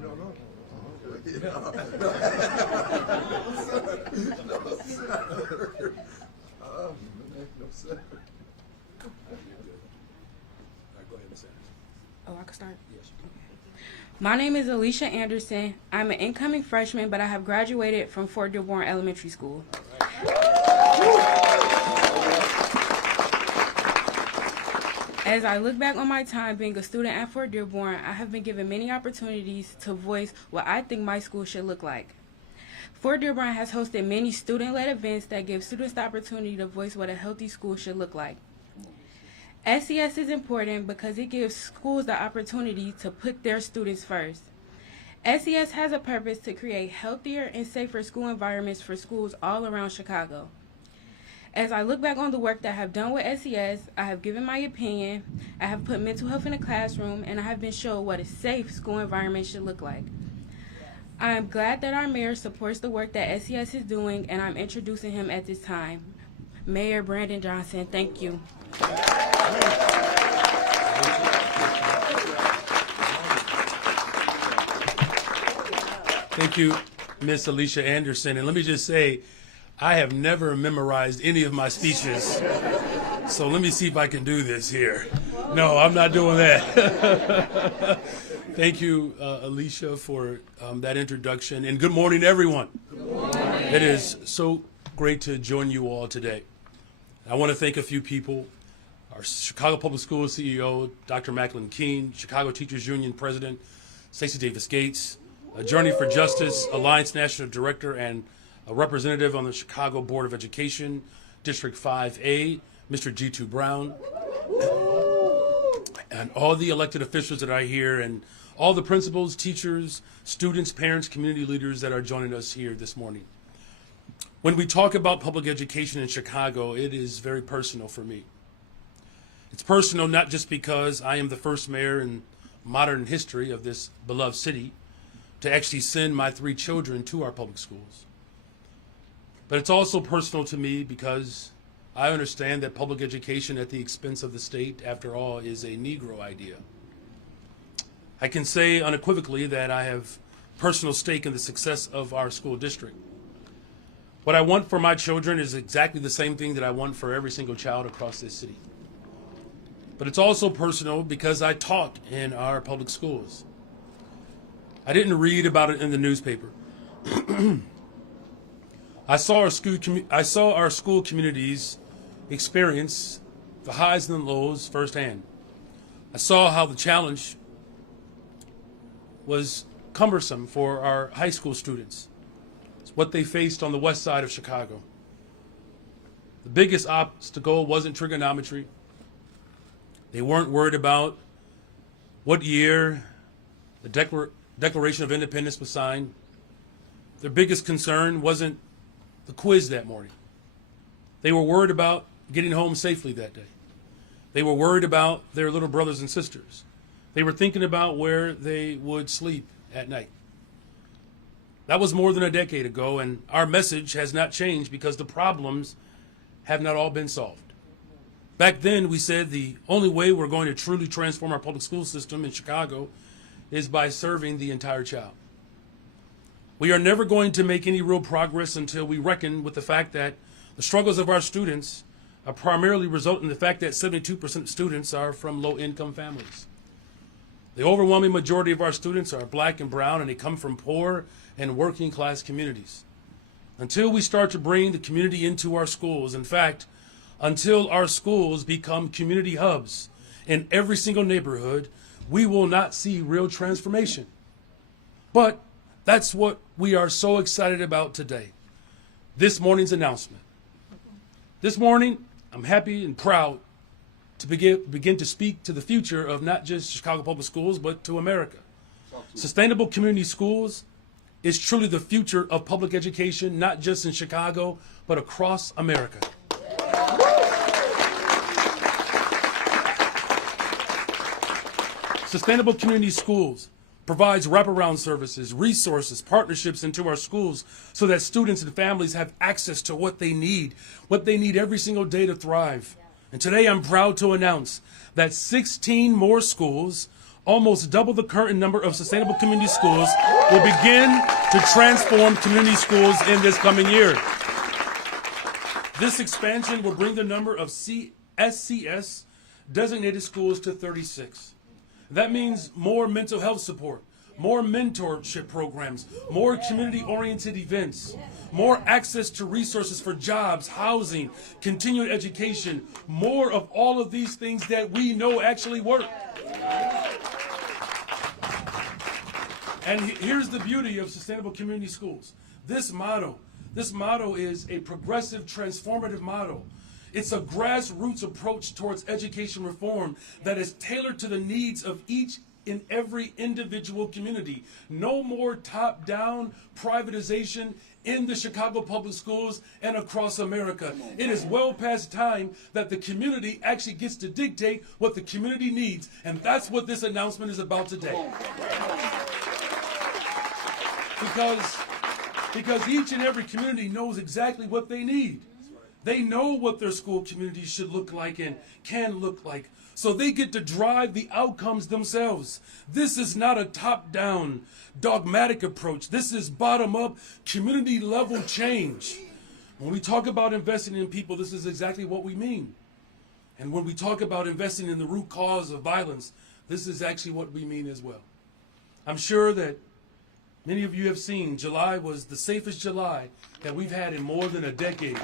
No, no. Okay. No, sir. Oh, I can start? Yes. My name is Alicia Anderson. I'm an incoming freshman, but I have graduated from Fort Dearborn Elementary School. As I look back on my time being a student at Fort Dearborn, I have been given many opportunities to voice what I think my school should look like. Fort Dearborn has hosted many student-led events that give students the opportunity to voice what a healthy school should look like. SES is important because it gives schools the opportunity to put their students first. SES has a purpose to create healthier and safer school environments for schools all around Chicago. As I look back on the work that I have done with SES, I have given my opinion, I have put mental health in the classroom, and I have been shown what a safe school environment should look like. I am glad that our mayor supports the work that SES is doing, and I'm introducing him at this time. Mayor Brandon Johnson, thank you. Thank you, Miss Alicia Anderson. And let me just say, I have never memorized any of my speeches. So let me see if I can do this here. No, I'm not doing that. Thank you, Alicia, for that introduction. And good morning, everyone. Good morning. It is so great to join you all today. I want to thank a few people. Our Chicago Public Schools CEO, Dr. Macklin Keene, Chicago Teachers Union President, Stacey Davis Gates, a Journey for Justice Alliance National Director and a representative on the Chicago Board of Education, District 5A, Mr. G2 Brown, and all the elected officials that are here, and all the principals, teachers, students, parents, community leaders that are joining us here this morning. When we talk about public education in Chicago, it is very personal for me. It's personal not just because I am the first mayor in modern history of this beloved city to actually send my 3 children to our public schools. But it's also personal to me because I understand that public education at the expense of the state, after all, is a Negro idea. I can say unequivocally that I have personal stake in the success of our school district. What I want for my children is exactly the same thing that I want for every single child across this city. But it's also personal because I taught in our public schools. I didn't read about it in the newspaper. I saw our school communities experience the highs and the lows firsthand. I saw how the challenge was cumbersome for our high school students. It's what they faced on the west side of Chicago. The biggest obstacle wasn't trigonometry. They weren't worried about what year the Declaration of Independence was signed. Their biggest concern wasn't the quiz that morning. They were worried about getting home safely that day. They were worried about their little brothers and sisters. They were thinking about where they would sleep at night. That was more than a decade ago, and our message has not changed because the problems have not all been solved. Back then, we said the only way we're going to truly transform our public school system in Chicago is by serving the entire child. We are never going to make any real progress until we reckon with the fact that the struggles of our students are primarily result in the fact that 72% of students are from low-income families. The overwhelming majority of our students are black and brown, and they come from poor and working-class communities. Until we start to bring the community into our schools, in fact, until our schools become community hubs in every single neighborhood, we will not see real transformation. But that's what we are so excited about today, this morning's announcement. This morning, I'm happy and proud to begin to speak to the future of not just Chicago Public Schools, but to America. Sustainable community schools is truly the future of public education, not just in Chicago, but across America. Sustainable community schools provides wraparound services, resources, partnerships into our schools so that students and families have access to what they need every single day to thrive. And today I'm proud to announce that 16 more schools almost double the current number of sustainable community schools, will begin to transform community schools in this coming year. This expansion will bring the number of SCS designated schools to 36. That means more mental health support, more mentorship programs, more community-oriented events, more access to resources for jobs, housing, continuing education, more of all of these things that we know actually work. And here's the beauty of sustainable community schools. This motto is a progressive, transformative model. It's a grassroots approach towards education reform that is tailored to the needs of each and every individual community. No more top-down privatization in the Chicago public schools and across America. It is well past time that the community actually gets to dictate what the community needs, and that's what this announcement is about today. Because each and every community knows exactly what they need. They know what their school community should look like and can look like. So they get to drive the outcomes themselves. This is not a top-down, dogmatic approach. This is bottom-up, community-level change. When we talk about investing in people, this is exactly what we mean. And when we talk about investing in the root cause of violence, this is actually what we mean as well. I'm sure that many of you have seen July was the safest July that we've had in more than a decade.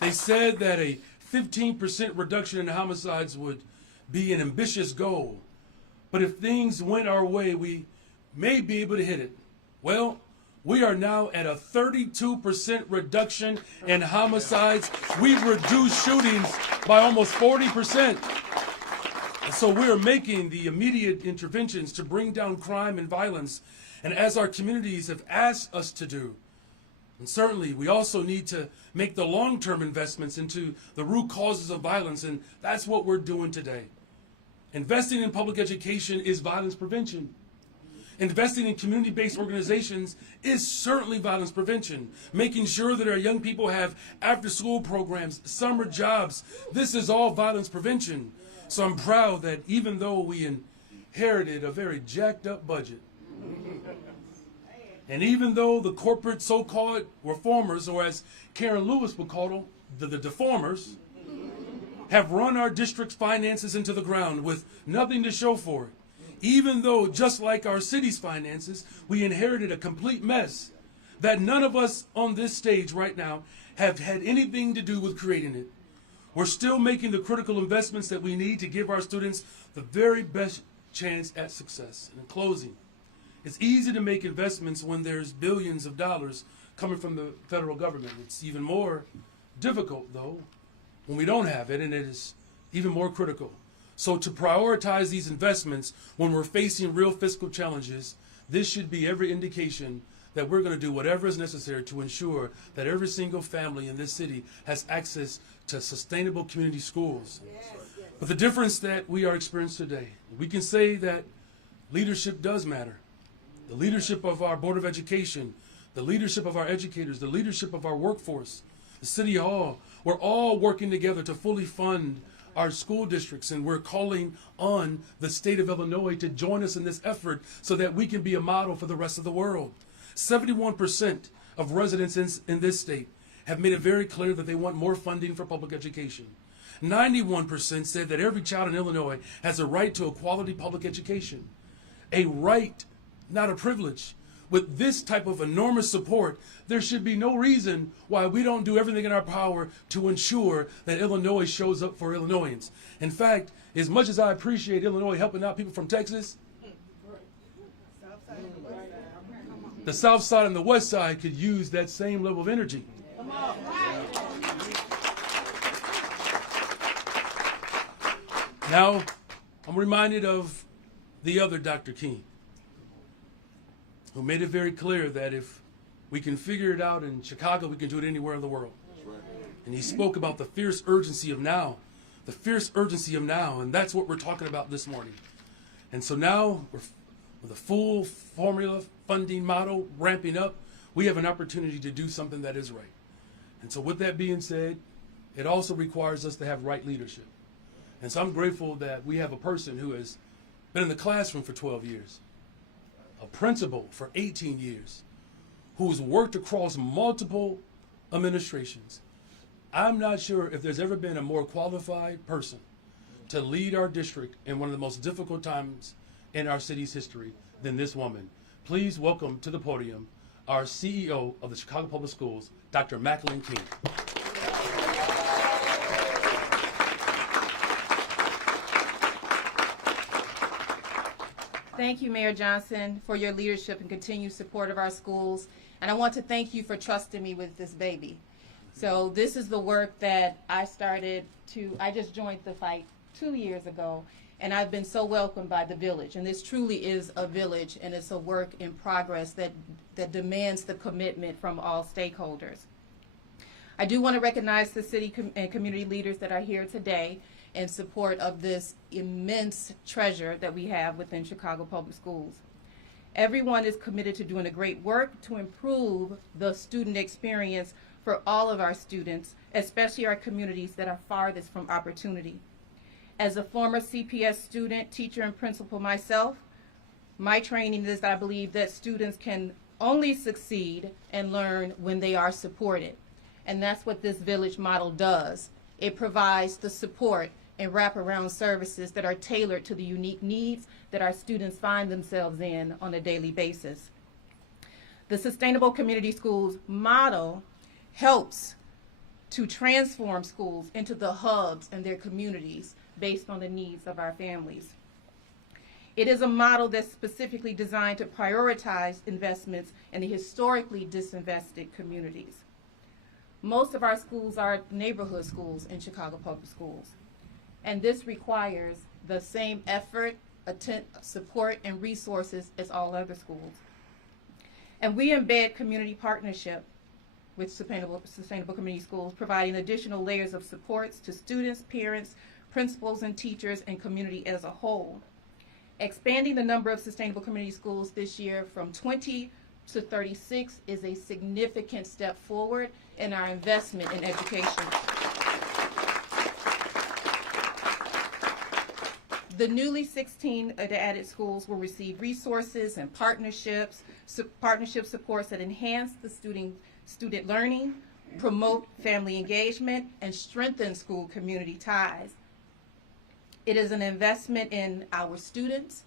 They said that a 15% reduction in homicides would be an ambitious goal. But if things went our way, we may be able to hit it. Well, we are now at a 32% reduction in homicides. We've reduced shootings by almost 40%. And so we're making the immediate interventions to bring down crime and violence, and as our communities have asked us to do. And certainly, we also need to make the long-term investments into the root causes of violence, and that's what we're doing today. Investing in public education is violence prevention. Investing in community-based organizations is certainly violence prevention. Making sure that our young people have after-school programs, summer jobs, this is all violence prevention. So I'm proud that even though we inherited a very jacked-up budget, and even though the corporate so-called reformers, or as Karen Lewis would call them, the deformers, have run our district's finances into the ground with nothing to show for it, even though, just like our city's finances, we inherited a complete mess that none of us on this stage right now have had anything to do with creating it, we're still making the critical investments that we need to give our students the very best chance at success. And in closing, it's easy to make investments when there's billions of dollars coming from the federal government. It's even more difficult, though, when we don't have it, and it is even more critical. So to prioritize these investments when we're facing real fiscal challenges, this should be every indication that we're going to do whatever is necessary to ensure that every single family in this city has access to sustainable community schools. But the difference that we are experiencing today, we can say that leadership does matter. The leadership of our Board of Education, the leadership of our educators, the leadership of our workforce, the City Hall, we're all working together to fully fund our school districts, and we're calling on the state of Illinois to join us in this effort so that we can be a model for the rest of the world. 71% of residents in this state have made it very clear that they want more funding for public education. 91% said that every child in Illinois has a right to a quality public education. A right, not a privilege. With this type of enormous support, there should be no reason why we don't do everything in our power to ensure that Illinois shows up for Illinoisans. In fact, as much as I appreciate Illinois helping out people from Texas, the South Side and the West Side could use that same level of energy. Now, I'm reminded of the other Dr. King, who made it very clear that if we can figure it out in Chicago, we can do it anywhere in the world. And he spoke about the fierce urgency of now, and that's what we're talking about this morning. And so now, with a full formula funding model ramping up, we have an opportunity to do something that is right. And so with that being said, it also requires us to have right leadership. And so I'm grateful that we have a person who has been in the classroom for 12 years, a principal for 18 years, who's worked across multiple administrations. I'm not sure if there's ever been a more qualified person to lead our district in one of the most difficult times in our city's history than this woman. Please welcome to the podium our CEO of the Chicago Public Schools, Dr. Macklin King. Thank you, Mayor Johnson, for your leadership and continued support of our schools. And I want to thank you for trusting me with this baby. So this is the work that I just joined the fight 2 years ago, and I've been so welcomed by the village. And this truly is a village, and it's a work in progress that demands the commitment from all stakeholders. I do want to recognize the city and community leaders that are here today in support of this immense treasure that we have within Chicago Public Schools. Everyone is committed to doing a great work to improve the student experience for all of our students, especially our communities that are farthest from opportunity. As a former CPS student, teacher, and principal myself, my training is that I believe that students can only succeed and learn when they are supported. And that's what this village model does. It provides the support and wraparound services that are tailored to the unique needs that our students find themselves in on a daily basis. The Sustainable Community Schools model helps to transform schools into the hubs in their communities based on the needs of our families. It is a model that's specifically designed to prioritize investments in the historically disinvested communities. Most of our schools are neighborhood schools in Chicago Public Schools, and this requires the same effort, support, and resources as all other schools. And we embed community partnership with sustainable community schools, providing additional layers of supports to students, parents, principals, and teachers, and community as a whole. Expanding the number of sustainable community schools this year from 20 to 36 is a significant step forward in our investment in education. The newly 16 added schools will receive resources and partnership supports that enhance the student learning, promote family engagement, and strengthen school community ties. It is an investment in our students.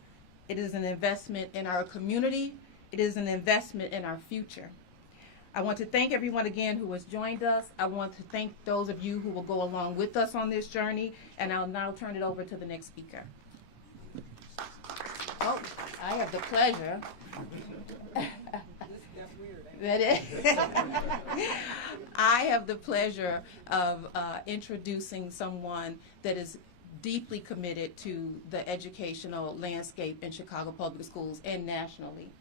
It is an investment in our community. It is an investment in our future. I want to thank everyone again who has joined us. I want to thank those of you who will go along with us on this journey, and I'll now turn it over to the next speaker. Oh, I have the pleasure. I have the pleasure of introducing someone that is deeply committed to the educational landscape in Chicago Public Schools and nationally.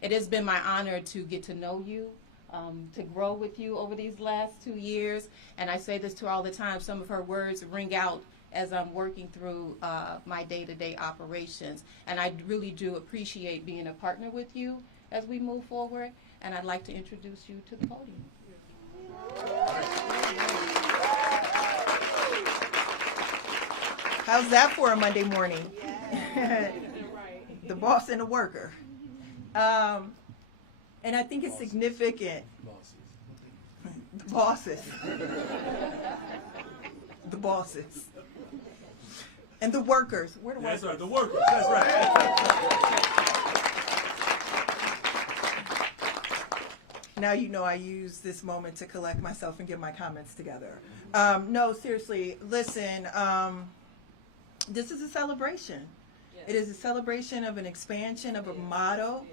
It has been my honor to get to know you, to grow with you over these last 2 years, and I say this to her all the time. Some of her words ring out as I'm working through my day-to-day operations, and I really do appreciate being a partner with you as we move forward, and I'd like to introduce you to the podium. How's that for a Monday morning? Yeah. The boss and the worker. And I think it's significant. The bosses. The bosses. And the workers. Where the workers? That's right, the workers. That's right. Now you know I use this moment to collect myself and get my comments together. No, seriously, listen, this is a celebration. Yes. It is a celebration of an expansion of a model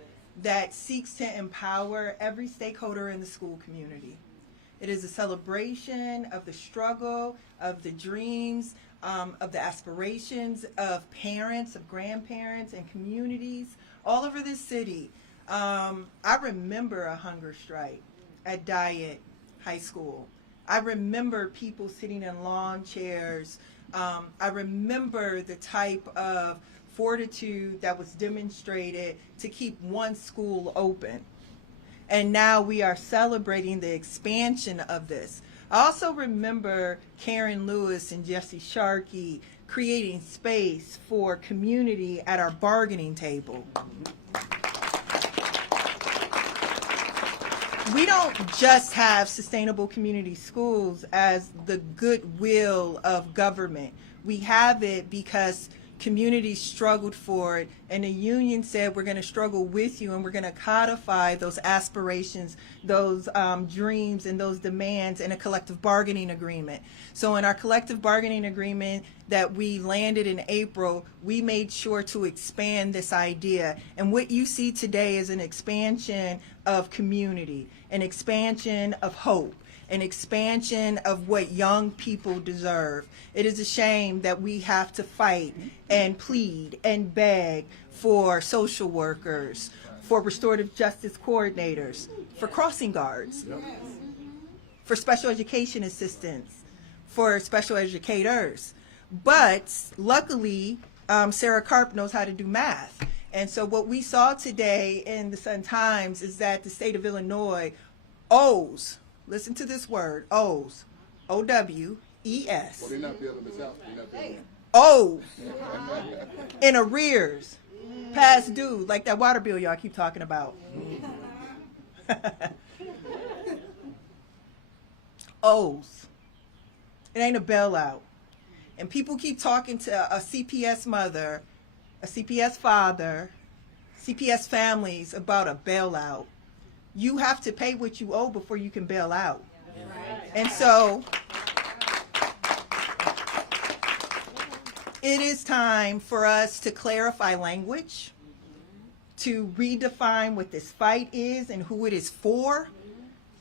that seeks to empower every stakeholder in the school community. It is a celebration of the struggle, of the dreams, of the aspirations of parents, of grandparents, and communities all over this city. I remember a hunger strike at Diet High School. I remember people sitting in lawn chairs. I remember the type of fortitude that was demonstrated to keep one school open. And now we are celebrating the expansion of this. I also remember Karen Lewis and Jesse Sharkey creating space for community at our bargaining table. We don't just have sustainable community schools as the goodwill of government. We have it because communities struggled for it, and the union said, we're going to struggle with you, and we're going to codify those aspirations, those dreams, and those demands in a collective bargaining agreement. So in our collective bargaining agreement that we landed in April, we made sure to expand this idea. And what you see today is an expansion of community, an expansion of hope, an expansion of what young people deserve. It is a shame that we have to fight and plead and beg for social workers, for restorative justice coordinators, for crossing guards, for special education assistants, for special educators. But luckily, Sarah Karp knows how to do math. And so what we saw today in the Sun-Times is that the state of Illinois owes, listen to this word, owes, O-W-E-S. Well, they're not bailing us out. They're not bailing us Owes, in arrears, past due, like that water bill y'all keep talking about. Owes. It ain't a bailout. And people keep talking to a CPS mother, a CPS father, CPS families about a bailout. You have to pay what you owe before you can bail out. And so it is time for us to clarify language, to redefine what this fight is and who it is for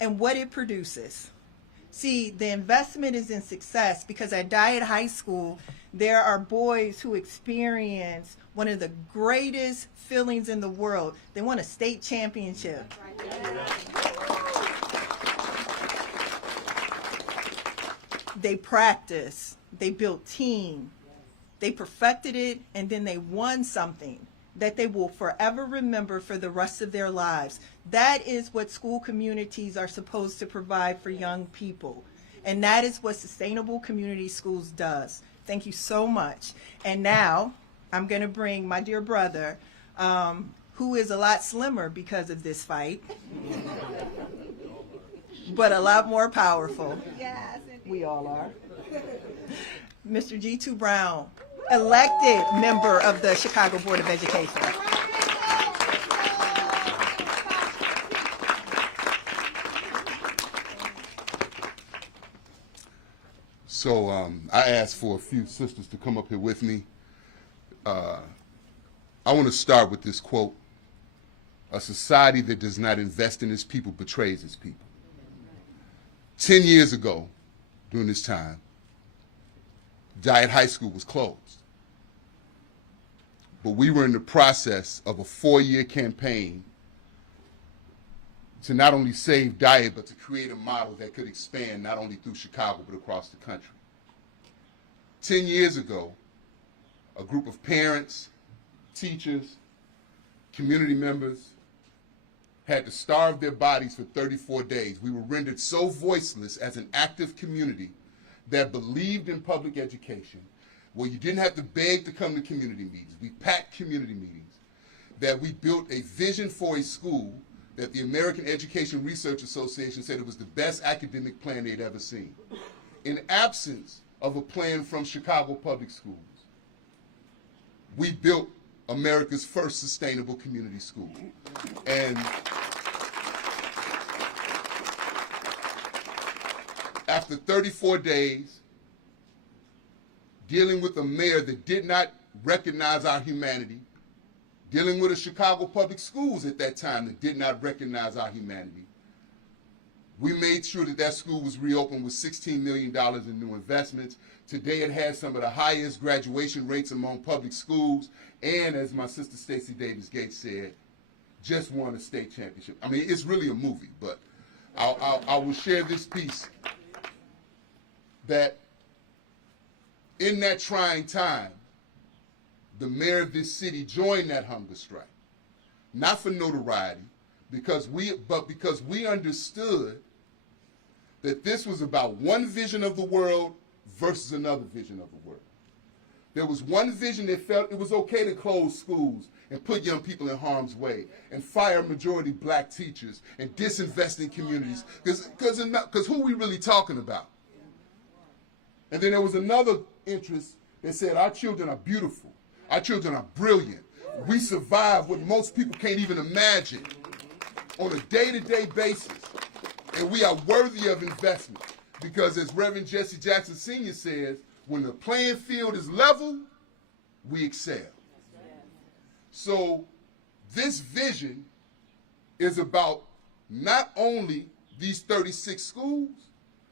and what it produces. See, the investment is in success because at Diet High School, there are boys who experience one of the greatest feelings in the world. They won a state championship. They practiced, they built team, they perfected it, and then they won something that they will forever remember for the rest of their lives. That is what school communities are supposed to provide for young people. And that is what Sustainable Community Schools does. Thank you so much. And now I'm going to bring my dear brother, who is a lot slimmer because of this fight, but a lot more powerful. Yes, indeed. We all are. Mr. G2 Brown, elected member of the Chicago Board of Education. So I asked for a few sisters to come up here with me. I want to start with this quote. A society that does not invest in its people betrays its people. 10 years ago, during this time, Diet High School was closed. But we were in the process of a 4-year campaign to not only save Diet, but to create a model that could expand not only through Chicago, but across the country. 10 years ago, a group of parents, teachers, community members had to starve their bodies for 34 days. We were rendered so voiceless as an active community that believed in public education, where you didn't have to beg to come to community meetings. We packed community meetings, that we built a vision for a school that the American Education Research Association said it was the best academic plan they'd ever seen. In absence of a plan from Chicago Public Schools, we built America's first sustainable community school. And after 34 days, dealing with a mayor that did not recognize our humanity, dealing with a Chicago Public Schools at that time that did not recognize our humanity, we made sure that that school was reopened with $16 million in new investments. Today it has some of the highest graduation rates among public schools, and as my sister Stacey Davis Gates said, just won a state championship. I mean, it's really a movie, but I will share this piece that in that trying time, the mayor of this city joined that hunger strike, not for notoriety, because we understood that this was about one vision of the world versus another vision of the world. There was one vision that felt it was okay to close schools and put young people in harm's way and fire majority black teachers and disinvest in communities, because who are we really talking about? And then there was another interest that said our children are beautiful, our children are brilliant, we survive what most people can't even imagine on a day-to-day basis, and we are worthy of investment, because as Reverend Jesse Jackson Sr. says, when the playing field is level, we excel. So this vision is about not only these 36 schools,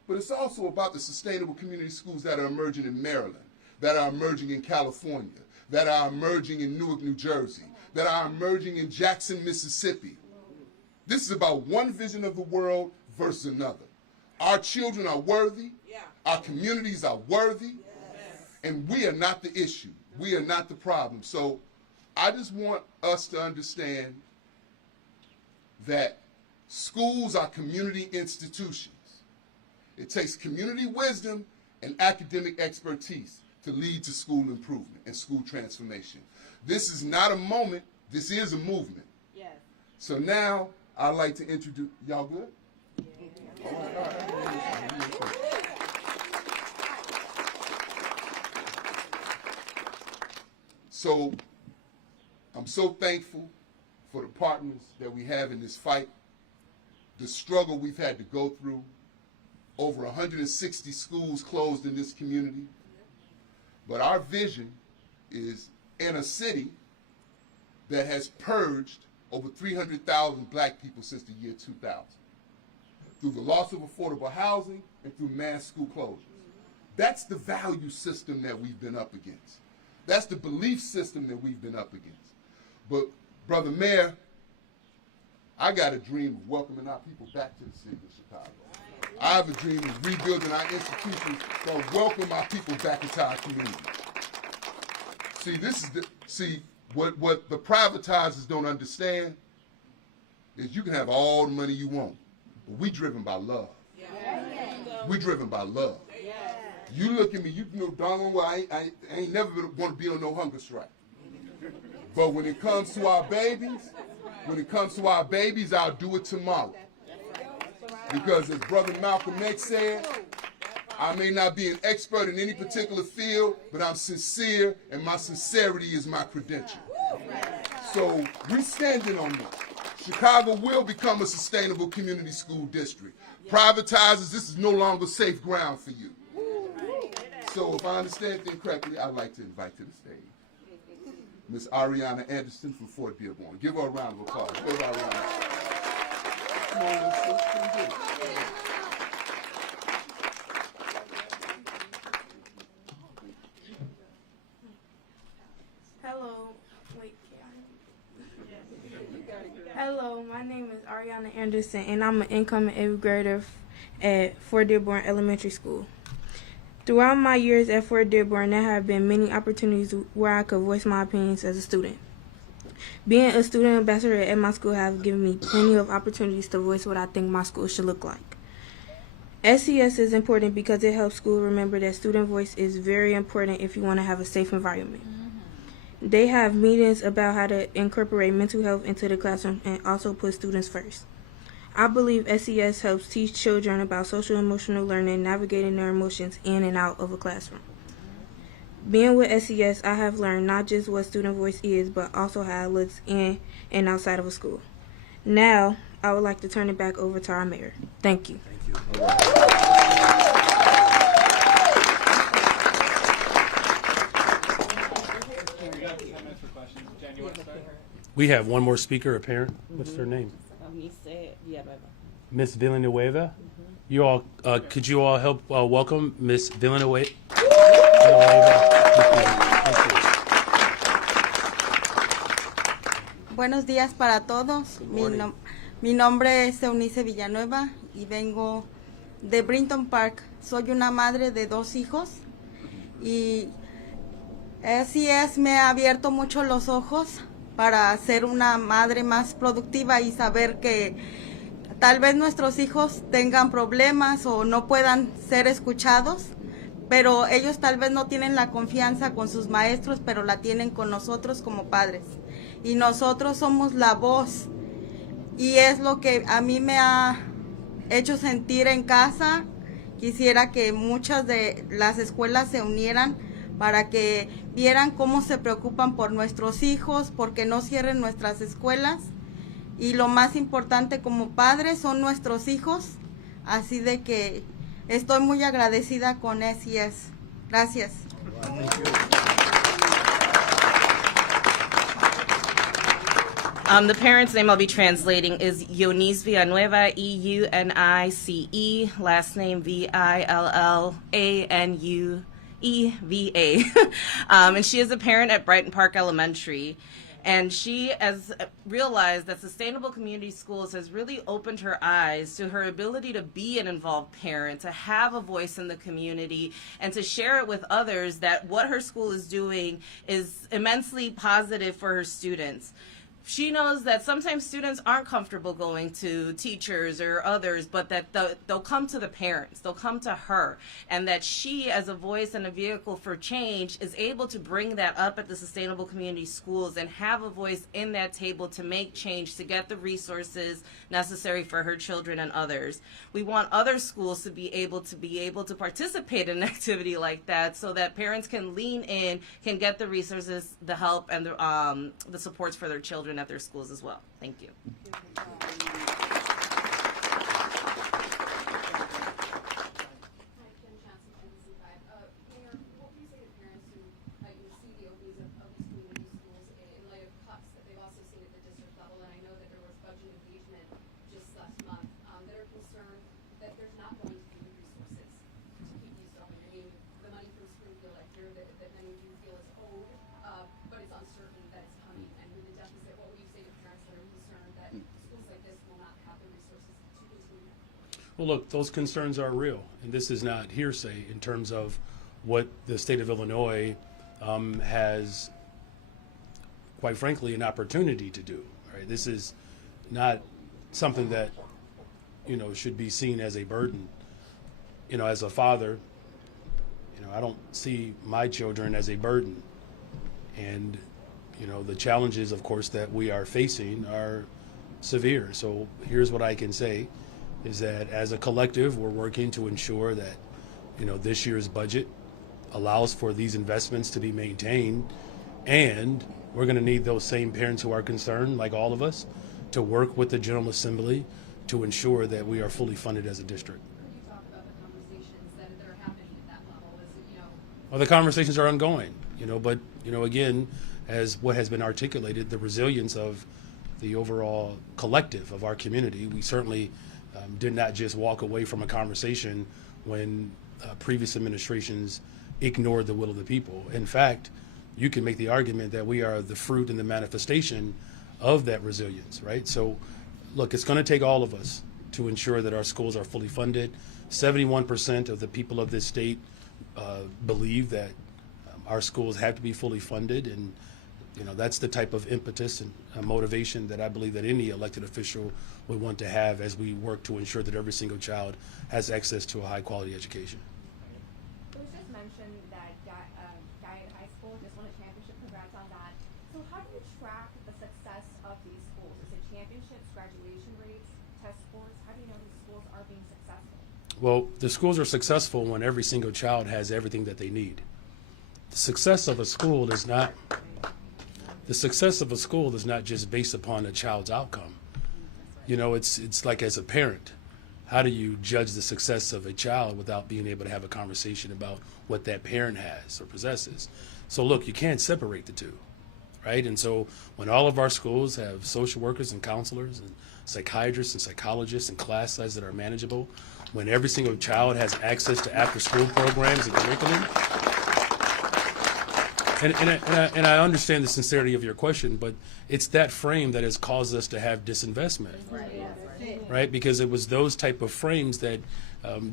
but it's also about the sustainable community schools that are emerging in Maryland, that are emerging in California, that are emerging in Newark, New Jersey, that are emerging in Jackson, Mississippi. This is about one vision of the world versus another. Our children are worthy, our communities are worthy, and we are not the issue. We are not the problem. So I just want us to understand that schools are community institutions. It takes community wisdom and academic expertise to lead to school improvement and school transformation. This is not a moment, this is a movement. Yes. So now I'd like to introduce, y'all good? Yeah. All right. So I'm so thankful for the partners that we have in this fight, the struggle we've had to go through, over 160 schools closed in this community. But our vision is in a city that has purged over 300,000 black people since the year 2000, through the loss of affordable housing and through mass school closures. That's the value system that we've been up against. That's the belief system that we've been up against. But, Brother Mayor, I got a dream of welcoming our people back to the city of Chicago. I have a dream of rebuilding our institutions that welcome our people back into our community. See, what the privatizers don't understand is you can have all the money you want, but we driven by love. We driven by love. You look at me, you know darn well I ain't never want to be on no hunger strike. But when it comes to our babies, I'll do it tomorrow. Because as Brother Malcolm X said, I may not be an expert in any particular field, but I'm sincere, and my sincerity is my credential. So we're standing on that. Chicago will become a sustainable community school district. Privatizers, this is no longer safe ground for you. So if I understand things correctly, I'd like to invite to the stage Miss Ariana Anderson from Fort Dearborn. Give her a round of applause. Go, Ariana. Come on, let's do it. Hello, my name is Ariana Anderson, and I'm an incoming 8th grader at Fort Dearborn Elementary School. Throughout my years at Fort Dearborn, there have been many opportunities where I could voice my opinions as a student. Being a student ambassador at my school has given me plenty of opportunities to voice what I think my school should look like. SCS is important because it helps schools remember that student voice is very important if you want to have a safe environment. They have meetings about how to incorporate mental health into the classroom and also put students first. I believe SCS helps teach children about social and emotional learning, navigating their emotions in and out of a classroom. Being with SCS, I have learned not just what student voice is, but also how it looks in and outside of a school. Now, I would like to turn it back over to our mayor. Thank you. Thank you. We have one more speaker, a parent. What's their name? Miss Villanueva. You all, could you all help welcome Miss Villanueva? Buenos días para todos. Mi nombre es Eunice Villanueva y vengo de Brinton Park. Soy una madre de 2 hijos y así me ha abierto mucho los ojos para ser una madre más productiva y saber que tal vez nuestros hijos tengan problemas o no puedan ser escuchados, pero ellos tal vez no tienen la confianza con sus maestros, pero la tienen con nosotros como padres. Y nosotros somos la voz. Y es lo que a mí me ha hecho sentir en casa. Quisiera que muchas de las escuelas se unieran para que vieran cómo se preocupan por nuestros hijos, porque no cierren nuestras escuelas. Y lo más importante como padres son nuestros hijos. Así de que estoy muy agradecida con SES. Gracias. The parent's name I'll be translating is Eunice Villanueva, E-U-N-I-C-E, last name V-I-L-L-A-N-U-E-V-A. And she is a parent at Brighton Park Elementary. And she has realized that Sustainable Community Schools has really opened her eyes to her ability to be an involved parent, to have a voice in the community, and to share it with others that what her school is doing is immensely positive for her students. She knows that sometimes students aren't comfortable going to teachers or others, but that they'll come to the parents, they'll come to her, and that she, as a voice and a vehicle for change, is able to bring that up at the Sustainable Community Schools and have a voice in that table to make change, to get the resources necessary for her children and others. We want other schools to be able to participate in an activity like that, so that parents can lean in, can get the resources, the help, and the supports for their children at their schools as well. Thank you. Well, look, those concerns are real, and this is not hearsay in terms of what the state of Illinois has, quite frankly, an opportunity to do. Right? This is not something that, should be seen as a burden. As a father, I don't see my children as a burden. And, the challenges, of course, that we are facing are severe. So here's what I can say. Is that as a collective, we're working to ensure that, this year's budget allows for these investments to be maintained, and we're going to need those same parents who are concerned, like all of us, to work with the General Assembly to ensure that we are fully funded as a district. Can you talk about the conversations that are happening at that level? Well, the conversations are ongoing, but, again, as what has been articulated, the resilience of the overall collective of our community, we certainly did not just walk away from a conversation when previous administrations ignored the will of the people. In fact, you can make the argument that we are the fruit and the manifestation of that resilience, right? So, look, it's going to take all of us to ensure that our schools are fully funded. 71% of the people of this state believe that our schools have to be fully funded, and that's the type of impetus and motivation that I believe that any elected official would want to have as we work to ensure that every single child has access to a high-quality education. It was just mentioned that Guyot High School just won a championship. Congrats on that. So how do you track the success of these schools? Is it championships, graduation rates, test scores? How do you know these schools are being successful? Well, the schools are successful when every single child has everything that they need. The success of a school is not just based upon a child's outcome. It's like, as a parent, how do you judge the success of a child without being able to have a conversation about what that parent has or possesses? So look, you can't separate the two, right? And so when all of our schools have social workers and counselors and psychiatrists and psychologists and class sizes that are manageable, when every single child has access to after-school programs and curriculum, and I understand the sincerity of your question, but it's that frame that has caused us to have disinvestment, right? Because it was those type of frames that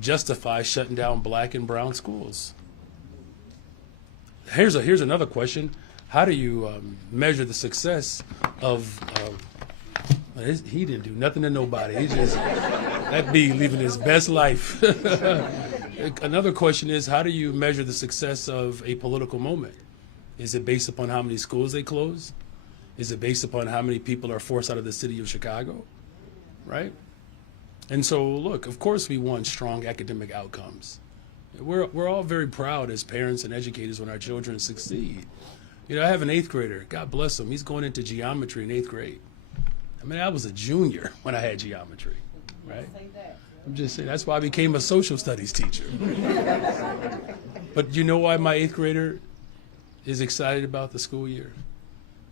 justify shutting down black and brown schools. Here's another question: how do you measure the success of He didn't do nothing to nobody. He just, that be living his best life. Another question is, how do you measure the success of a political moment? Is it based upon how many schools they close? Is it based upon how many people are forced out of the city of Chicago? Right? And so, look, of course we want strong academic outcomes. We're all very proud as parents and educators when our children succeed. You know, I have an 8th grader. God bless him. He's going into geometry in 8th grade. I mean, I was a junior when I had geometry, right? I'm just saying, that's why I became a social studies teacher. But you know why my 8th grader is excited about the school year?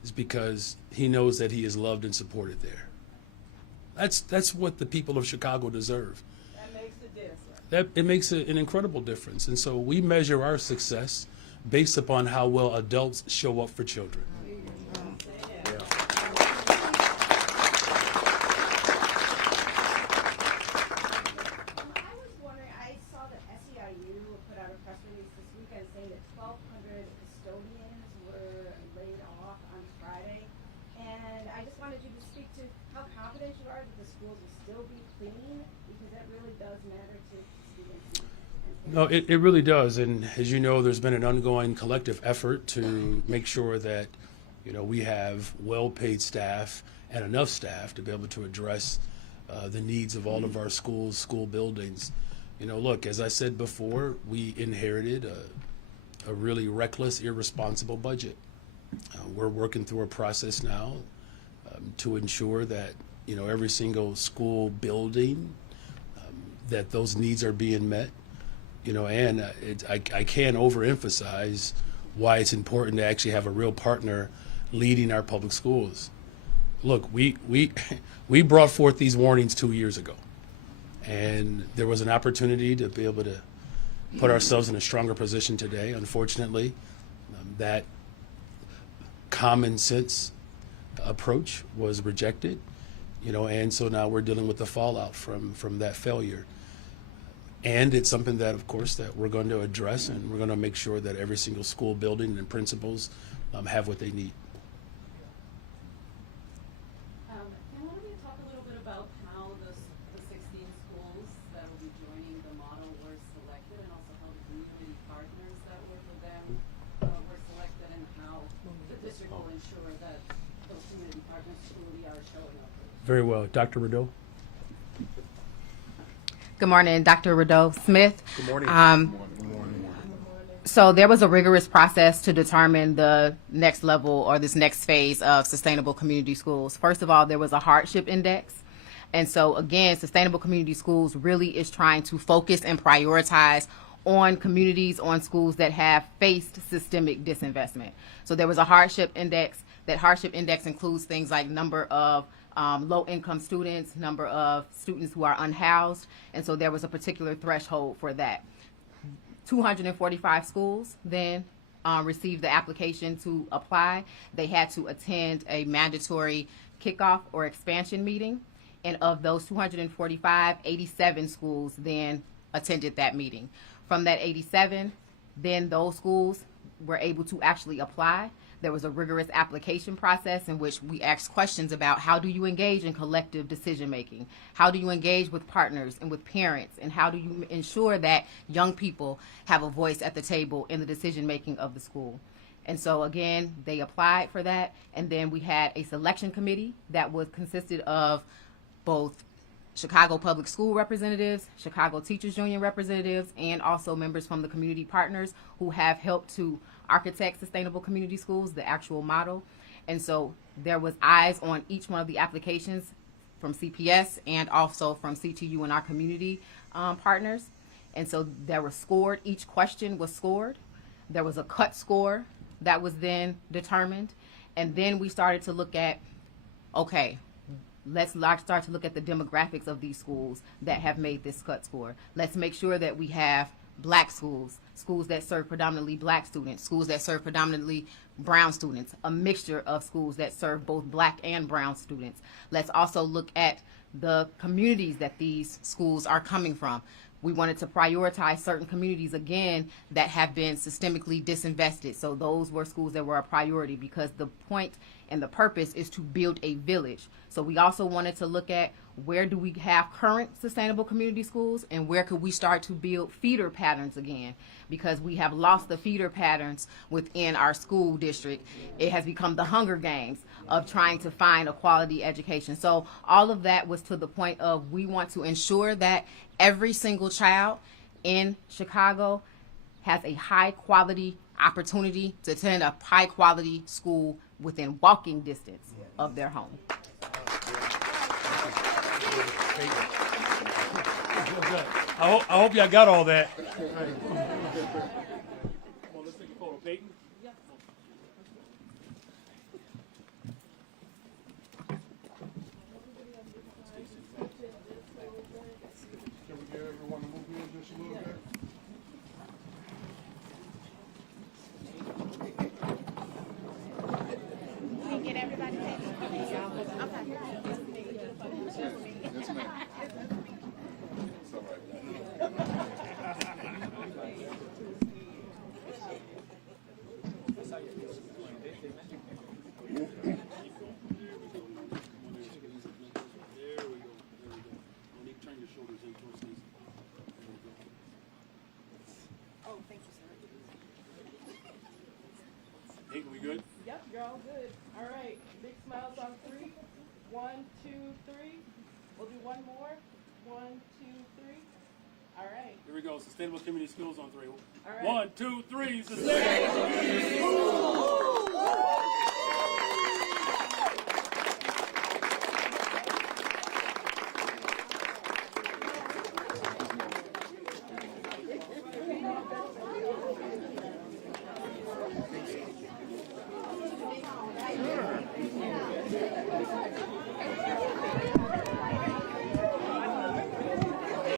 It's because he knows that he is loved and supported there. That's what the people of Chicago deserve. That makes a difference. It makes an incredible difference. And so we measure our success based upon how well adults show up for children. Saying that 1,200 custodians were laid off on Friday, and I just wanted you to speak to how confident you are that the schools will still be clean, because that really does matter to students. No, it really does, and as you know, there's been an ongoing collective effort to make sure that, you know, we have well-paid staff and enough staff to be able to address the needs of all of our schools, school buildings. You know, look, as I said before, we inherited a really reckless, irresponsible budget. We're working through a process now to ensure that, you know, every single school building, that those needs are being met. You know, and I can't overemphasize why it's important to actually have a real partner leading our public schools. Look, we brought forth these warnings 2 years ago, and there was an opportunity to be able to put ourselves in a stronger position today. Unfortunately, that common sense approach was rejected, you know, and so now we're dealing with the fallout from that failure. And it's something that, of course, that we're going to address, and we're going to make sure that every single school building and principals have what they need. Why don't you talk a little bit about how the 16 schools that will be joining the model were selected, and also how the community partners that work with them were selected, and how the district will ensure that those community partners truly are showing up? Very well. Dr. Rideau? Good morning, Dr. Rideau Smith. Good morning. So there was a rigorous process to determine the next level or this next phase of sustainable community schools. First of all, there was a hardship index. And so again, sustainable community schools really is trying to focus and prioritize on communities, on schools that have faced systemic disinvestment. So there was a hardship index. That hardship index includes things like number of low-income students, number of students who are unhoused, and so there was a particular threshold for that. 245 schools then received the application to apply. They had to attend a mandatory kickoff or expansion meeting, and of those 245, 87 schools then attended that meeting. From that 87, then those schools were able to actually apply. There was a rigorous application process in which we asked questions about how do you engage in collective decision making? How do you engage with partners and with parents? And how do you ensure that young people have a voice at the table in the decision making of the school? And so again, they applied for that. And then we had a selection committee that was consisted of both Chicago Public School representatives, Chicago Teachers Union representatives, and also members from the community partners who have helped to architect sustainable community schools, the actual model. And so there was eyes on each one of the applications from CPS and also from CTU and our community partners. And so there was scored, each question was scored. There was a cut score that was then determined. And then we started to look at, okay, let's start to look at the demographics of these schools that have made this cut score. Let's make sure that we have black schools, schools that serve predominantly black students, schools that serve predominantly brown students, a mixture of schools that serve both black and brown students. Let's also look at the communities that these schools are coming from. We wanted to prioritize certain communities again that have been systemically disinvested. So those were schools that were a priority because the point and the purpose is to build a village. So we also wanted to look at where do we have current sustainable community schools and where could we start to build feeder patterns again, because we have lost the feeder patterns within our school district. It has become the Hunger Games of trying to find a quality education. So all of that was to the point of we want to ensure that every single child in Chicago has a high quality opportunity to attend a high quality school within walking distance of their home. I hope y'all got all that. Come on, let's take a photo. Peyton? Can we get everyone to move in just a little bit? Get everybody Yes, ma'am. It's all right. There we go. You need to turn your shoulders in towards these. There we go. Oh, thank you, sir. Peyton, we good? Yep, you're all good. All right, big smiles on 3. 1, 2, 3. We'll do one more. 1, 2, 3. All right. Here we go. Sustainable community schools on 3. All right. 1, 2, 3. Sustainable community schools.